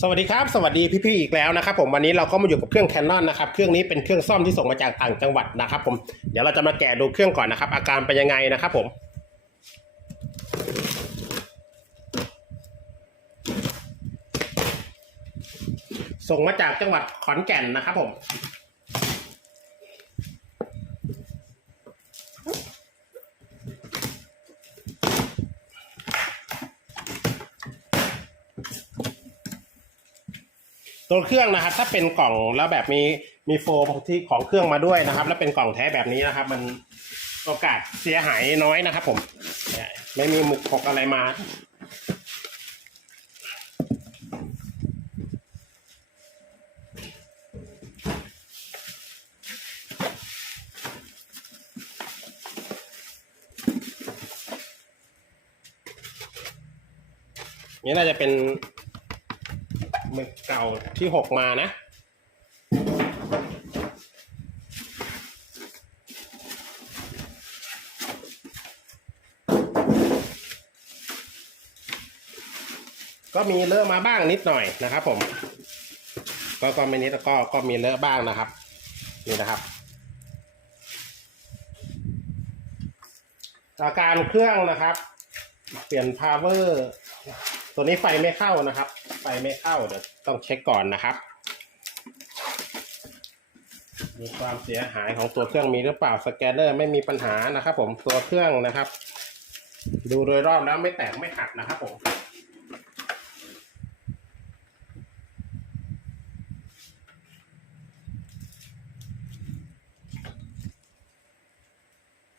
สวัสดีครับ สวัสดีพี่ๆอีกแล้วนะครับผมวันนี้เราก็มาอยู่กับเครื่องแคนนอนนะครับเครื่องนี้เป็นเครื่องซ่อมที่ส่งมาจากต่างจังหวัดนะครับผมเดี๋ยวเราจะมาแกะดูเครื่องก่อนนะครับ อาการเป็นยังไงนะครับผมส่งมาจากจังหวัดขอนแก่นนะครับผม ตัวเครื่องนะครับ ถ้าเป็นกล่องแล้วแบบมีมีโฟมที่ของเครื่องมาด้วยนะครับ แล้วเป็นกล่องแท้แบบนี้นะครับ มันโอกาสเสียหายน้อยนะครับ ผมไม่มีหมุกหกอะไรมานี่น่าจะเป็น มึกเก่าที่หกมานะ ก็มีเลอะมาบ้างนิดหน่อยนะครับ ผม ก็ก็ไม่นิดก็ก็มีเลอะบ้างนะครับ นี่นะครับอาการเครื่องนะครับ เปลี่ยนพาวเวอร์ ตัวนี้ไฟไม่เข้านะครับ ฟไม่เข้าเดี๋ยวต้องเช็คก่อนนะครับ มีความเสียหายของตัวเครื่องมีหรือเปล่าสแกนเนอร์ไม่มีปัญหานะครับ ผมตัวเครื่องนะครับ ดูโดยรอบแล้วไม่แตกไม่หักนะครับผม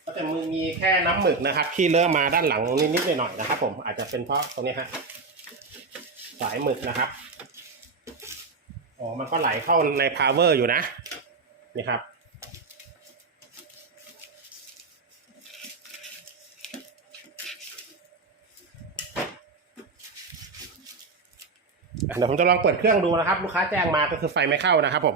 ก็จะมือมีแค่น้ำหมึกนะครับ ที่เลอะมาด้านหลังนิดๆหน่อยๆนะครับ ผมอาจจะเป็นเพราะตรงนี้ฮะ สายหมึกนะครับอ๋อมันก็ไหลเข้าในพาวเวอร์อยู่นะ นี่ครับ เดี๋ยวผมจะลองเปิดเครื่องดูนะครับ ลูกค้าแจ้งมาก็คือไฟไม่เข้านะครับผม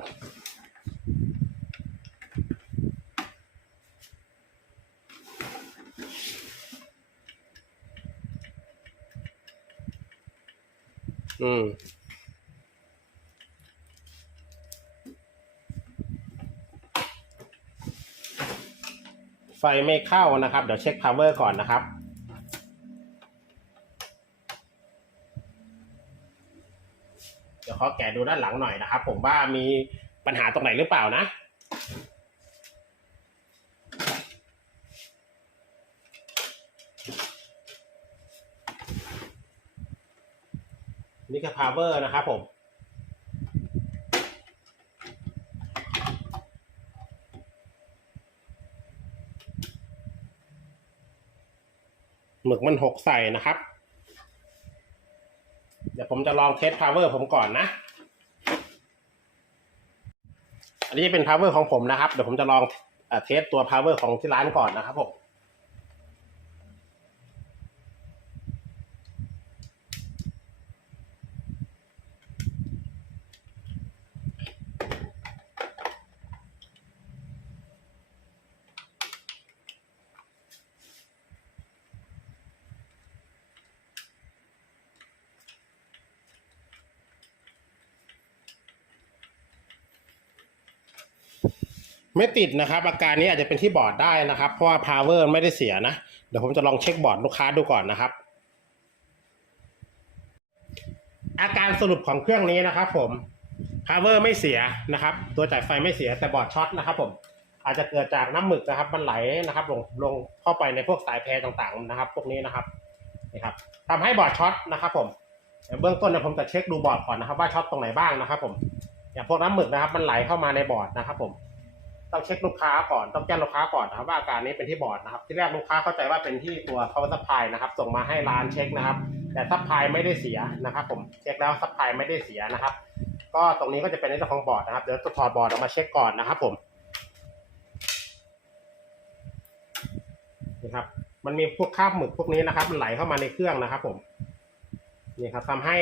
อืมไฟไม่เข้านะครับ เดี๋ยวเช็ค power ก่อนนะครับ เดี๋ยวขอแกะดูด้านหลังหน่อยนะครับ ผมว่ามีปัญหาตรงไหนหรือเปล่านะ นี่คือ power นะครับผม หมึกมันหกใส่นะครับ เดี๋ยวผมจะลองเทส power ผมก่อนนะ อันนี้เป็น power ของผมนะครับ เดี๋ยวผมจะลองเอ่อเทสตัว power ของที่ร้านก่อนนะครับผม ไม่ติดนะครับอาการนี้อาจจะเป็นที่บอร์ดได้นะครับ เพราะว่า power ไม่ได้เสียนะ เดี๋ยวผมจะลองเช็คบอร์ดลูกค้าดูก่อนนะครับ อาการสรุปของเครื่องนี้นะครับ ผม power ไม่เสียนะครับ ตัวจ่ายไฟไม่เสียแต่บอร์ดช็อตนะครับ ผม อาจจะเกิดจากน้ำหมึกนะครับ มันไหลนะครับ ลงลงเข้าไปในพวกสายแพรต่างๆนะครับ พวกนี้นะครับนี่ครับทำให้บอร์ดช็อตนะครับ ผมเบื้องต้นเนยผมจะเช็คดูบอร์ดก่อนนะครับ ว่าช็อตตรงไหนบ้างนะครับ ผมอย่างพวกน้ำหมึกนะครับ มันไหลเข้ามาในบอร์ดนะครับ ผม ต้องเช็คลูกค้าก่อนต้องแจ้งลูกค้าก่อนนะครับว่าอาการนี้เป็นที่บอร์ดนะครับ ที่แรกลูกค้าเข้าใจว่าเป็นที่ตัว power supply นะครับ ส่งมาให้ร้านเช็คนะครับ แต่ซัพพลายไม่ได้เสียนะครับ ผมเช็คแล้วซัพพลายไม่ได้เสียนะครับ ก็ตรงนี้ก็จะเป็นในเรื่องของบอร์ดนะครับเดี๋ยวจะถอดบอร์ดออกมาเช็คก่อนนะครับ ผมนี่ครับมันมีพวกคราบหมึกพวกนี้นะครับ มันไหลเข้ามาในเครื่องนะครับ ผม นี่ครับทำให้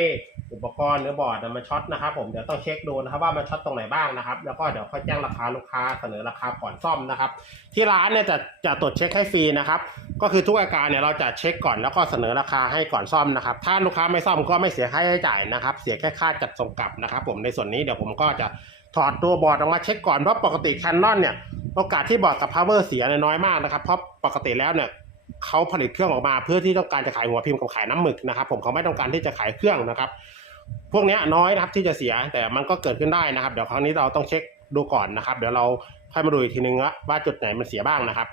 อุปกรณ์หรือบอร์ดมันช็อตนะครับ ผมเดี๋ยวต้องเช็คดูนะครับว่ามันช็อตตรงไหนบ้างนะครับ แล้วก็เดี๋ยวค่อยแจ้งราคาลูกค้าเสนอราคาก่อนซ่อมนะครับ ที่ร้านเนี่ยจะจะตรวจเช็คให้ฟรีนะครับ ก็คือทุกอาการเนี่ยเราจะเช็คก่อนแล้วก็เสนอราคาให้ก่อนซ่อมนะครับ ถ้าลูกค้าไม่ซ่อมก็ไม่เสียค่าใช้จ่ายนะครับ เสียแค่ค่าจัดส่งกลับนะครับ ผมในส่วนนี้เดี๋ยวผมก็จะถอดตัวบอร์ดออกมาเช็คก่อนเพราะปกติแคนนอนเนี่ยโอกาสที่บอร์ดกับ power เสียเนี่ยน้อยมากนะครับเพราะปกติแล้วเนี่ย เขาผลิตเครื่องออกมาเพื่อที่ต้องการจะขายหัวพิมพ์กับขายน้ำหมึกนะครับ ผมเขาไม่ต้องการที่จะขายเครื่องนะครับ พวกนี้น้อยนะครับที่จะเสียแต่มันก็เกิดขึ้นได้นะครับ เดี๋ยวครั้งนี้เราต้องเช็คดูก่อนนะครับ เดี๋ยวเราค่อยมาดูอีกทีนึงว่าว่าจุดไหนมันเสียบ้างนะครับ